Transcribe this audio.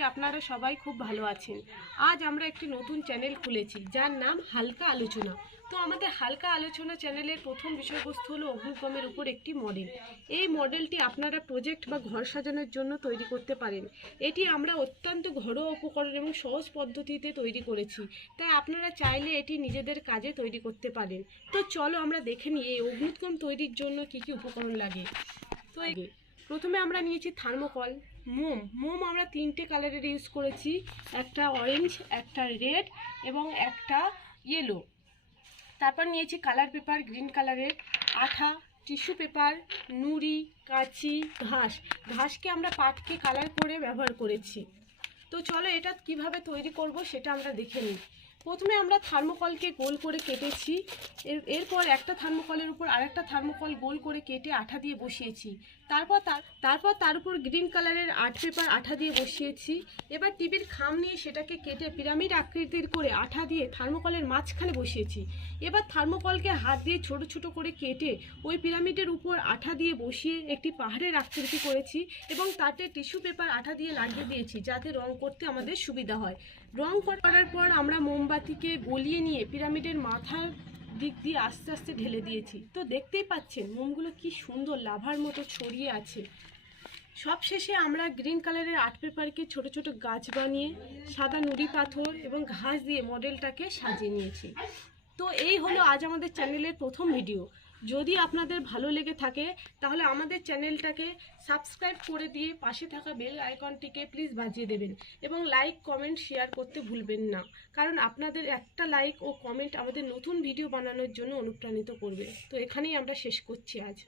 করি আপনারা সবাই খুব ভালো আছেন। আজ আমরা একটি নতুন চ্যানেল খুলেছি যার নাম হালকা আলোচনা। তো আমাদের হালকা আলোচনা চ্যানেলের প্রথম বিষয়বস্তু হলো অগ্নিকমের উপর একটি মডেল। এই মডেলটি আপনারা প্রজেক্ট বা ঘর সাজানোর জন্য তৈরি করতে পারেন। এটি আমরা অত্যন্ত ঘরোয়া উপকরণ এবং সহজ পদ্ধতিতে তৈরি করেছি, তাই আপনারা চাইলে এটি নিজেদের কাজে তৈরি করতে পারেন। তো চলো আমরা দেখে নিই এই অগ্নিকম তৈরির জন্য কী কী উপকরণ লাগে। তো প্রথমে আমরা নিয়েছি থার্মোকল, মোম আমরা 3টে কালারের ইউজ করেছি, একটা অরেঞ্জ, একটা রেড এবং একটা ইয়েলো। তারপর নিয়েছি কালার পেপার গ্রিন কালারের, আঠা, টিস্যু পেপার, নুড়ি, কাঁচি, ঘাসকে আমরা পাটকে কালার করে ব্যবহার করেছি। তো চলো এটা কিভাবে তৈরি করব সেটা আমরা দেখে নিই। প্রথমে আমরা থার্মোকলকে গোল করে কেটেছি, এরপর একটা থার্মোকলের উপর আরেকটা থার্মোকল গোল করে কেটে আঠা দিয়ে বসিয়েছি। তারপর তার উপর গ্রিন কালারের আর্ট পেপার আঠা দিয়ে বসিয়েছি। এবার টিভির খাম নিয়ে সেটাকে কেটে পিরামিড আকৃতির করে আঠা দিয়ে থার্মোকলের মাঝখানে বসিয়েছি। এবার থার্মোকলকে হাত দিয়ে ছোট ছোট করে কেটে ওই পিরামিডের উপর আঠা দিয়ে বসিয়ে একটি পাহাড়ের আকৃতি করেছি এবং তাতে টিস্যু পেপার আঠা দিয়ে লাগিয়ে দিয়েছি যাতে রং করতে আমাদের সুবিধা হয়। রং করার পর আমরা মোমবাতিকে গলিয়ে নিয়ে পিরামিডের মাথার দিক দিয়ে আস্তে আস্তে ঢেলে দিয়েছি। তো দেখতেই পাচ্ছেন মোমগুলো কি সুন্দর লাভার মতো ছড়িয়ে আছে। সবশেষে আমরা গ্রিন কালারের আর্ট পেপারকে ছোট ছোট গাছ বানিয়ে সাদা নুড়ি পাথর এবং ঘাস দিয়ে মডেলটাকে সাজিয়ে নিয়েছি। তো এই হলো আজ আমাদের চ্যানেলের প্রথম ভিডিও। যদি আপনাদের ভালো লেগে থাকে তাহলে আমাদের চ্যানেলটাকে সাবস্ক্রাইব করে দিয়ে পাশে থাকা বেল আইকনটিকে প্লিজ বাজিয়ে দেবেন এবং লাইক কমেন্ট শেয়ার করতে ভুলবেন না, কারণ আপনাদের একটা লাইক ও কমেন্ট আমাদের নতুন ভিডিও বানানোর জন্য অনুপ্রাণিত করবে। তো এখানেই আমরা শেষ করছি আজ।